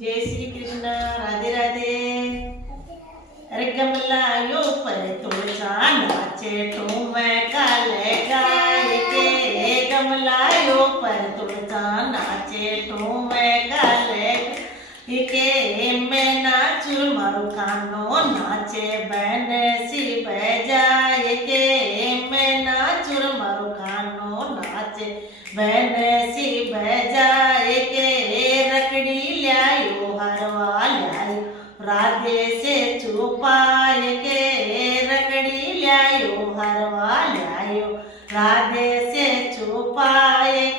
जय श्री कृष्ण। राधे राधे। अरे कमलायो पर तुलसा नाचे ठूमे काले गाय के। कमलायो पर तुलसा नाचे ठूमे काले के। मैं नाचू मारू कानो नाचे बहन सी बजाए के। मैं नाचू मारू कानो नाचे बहन सी बजाए के। रकड़ी ल्यायो हरवा ल्यायो राधे से छुपाए के। रकड़ी ल्यायो हरवा ल्यायो राधे से छुपाए